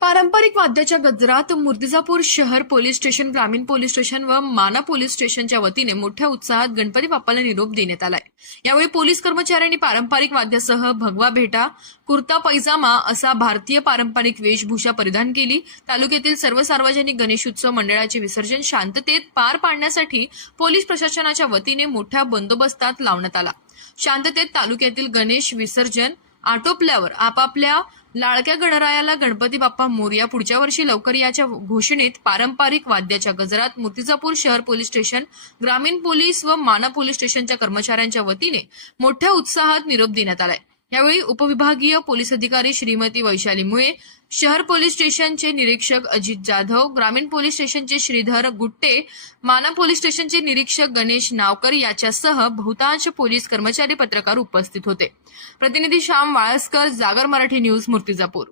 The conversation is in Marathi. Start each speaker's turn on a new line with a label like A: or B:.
A: पारंपरिक वाद्याच्या गजरात मुर्तिजापूर शहर पोलीस स्टेशन ग्रामीण पोलीस स्टेशन व माना पोलीस स्टेशनच्या वतीने मोठ्या उत्साहात गणपती बाप्पाला निरोप देण्यात आलाय. यावेळी पोलीस कर्मचाऱ्यांनी पारंपरिक वाद्यासह भगवा भेटा कुर्ता पैजामा असा भारतीय पारंपरिक वेशभूषा परिधान केली. तालुक्यातील सर्व सार्वजनिक गणेशोत्सव मंडळाचे विसर्जन शांततेत पार पाडण्यासाठी पोलीस प्रशासनाच्या वतीने मोठ्या बंदोबस्तात लावण्यात आला. शांततेत तालुक्यातील गणेश विसर्जन आटोपल्यावर आपापल्या लाडक्या गणरायाला गणपती बाप्पा मोर्या पुढच्या वर्षी लवकर याच्या घोषणेत पारंपरिक वाद्याच्या गजरात मूर्तिजापूर शहर पोलीस स्टेशन ग्रामीण पोलीस व माना पोलीस स्टेशनच्या कर्मचाऱ्यांच्या वतीने मोठ्या उत्साहात निरोप देण्यात आलाय. यावेळी उपविभागीय पोलीस अधिकारी श्रीमती वैशाली मुळे शहर पोलीस स्टेशनचे निरीक्षक अजित जाधव ग्रामीण पोलीस स्टेशनचे श्रीधर गुट्टे माना पोलीस स्टेशनचे निरीक्षक गणेश नावकर याच्यासह बहुतांश पोलीस कर्मचारी पत्रकार उपस्थित होते. प्रतिनिधी श्याम वाळस्कर जागर मराठी न्यूज मूर्तिजापूर.